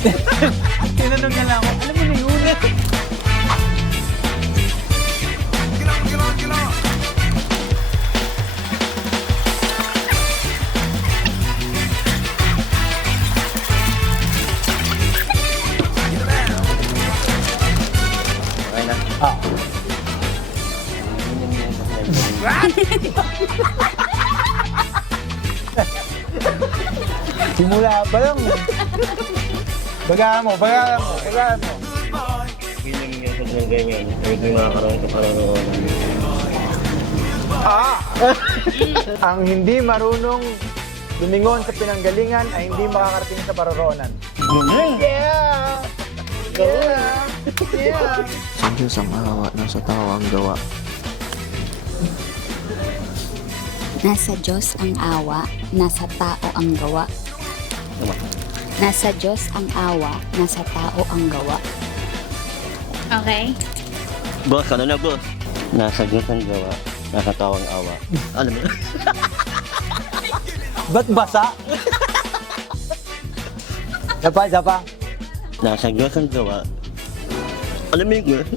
Tinanong niya lang ako, alam mo na yun. Okay na. Ah. Simula pa lang. Bagaan mo. Feeling niya sa ng ganyan. Pwede makakaroon sa parang Ang hindi marunong lumingon sa pinanggalingan ay hindi makakarating sa paroroonan. Yeah! Yeah! Yeah! Sa Diyos ang awa, nasa tao ang gawa. Nasa Diyos ang awa, nasa tao ang gawa. Nasa Diyos ang awa, nasa tao ang gawa. Okay. Boss, ano na boss? Nasa Diyos ang gawa, nasa tawang awa. Alam mo? Ba't basa? Isa pa. Nasa Diyos ang gawa. Alam mo yun?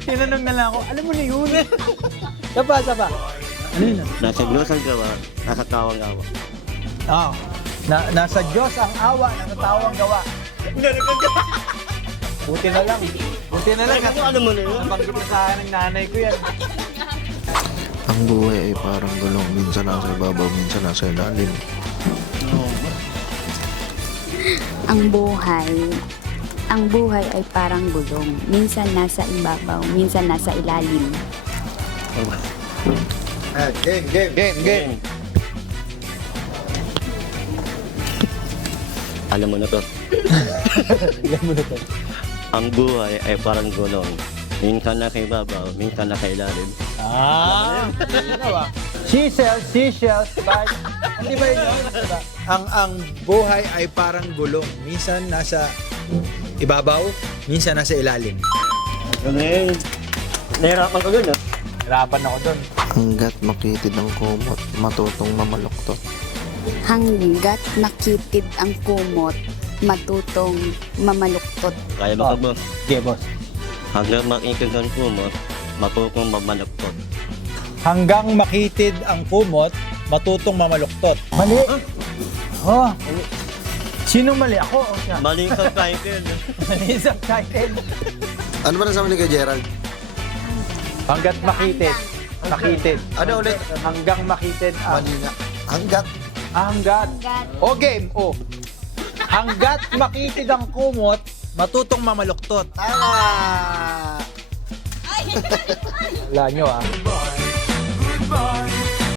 Tinanong na lang ako, alam mo na yun. Isa pa. Ano yun? Nasa Diyos ang gawa, nasa tawang awa. Oo. Nasa Diyos ang awa, nasa tao ang gawa. Buti na lang. Alam mo na yun? Nabanggit na sa akin ng nanay ko yan. Ang buhay ay parang gulong, minsan nasa ibabaw, minsan nasa ilalim. Ang buhay ay parang gulong. Minsan nasa ibabaw, minsan nasa ilalim. Game. Alam mo na to. Ang buhay ay parang gulong. Minsan nasa ibabaw, minsan nasa ilalim. Seashells, but hindi ba yun? Diba? Ang buhay ay parang gulong. Minsan nasa ibabaw, minsan nasa ilalim. Ano yun? Nahirapan ko dun, ah. Hirapan ako doon. Hanggat makitid ang kumot, matutong mamaluktot. Hanggat makitid ang kumot, matutong mamaluktot. Kaya ba ka, boss? Okay, boss. Hanggang makikig ang kumot, matutong mamalaktot. Hanggang makitid ang kumot, matutong mamaluktot. Mali! Oh. Sinong mali? Ako o siya? Mali sa title. Mali sa title. Ano ba nasabi ni kay Gerald? Hanggat makitid. Ano ulit? Hanggang makitid ang... Mali nga. Hanggat. Hanggat. O game. O. Hanggat makitid ang kumot, matutong mamaluktot. Tama! Wala nyo ah.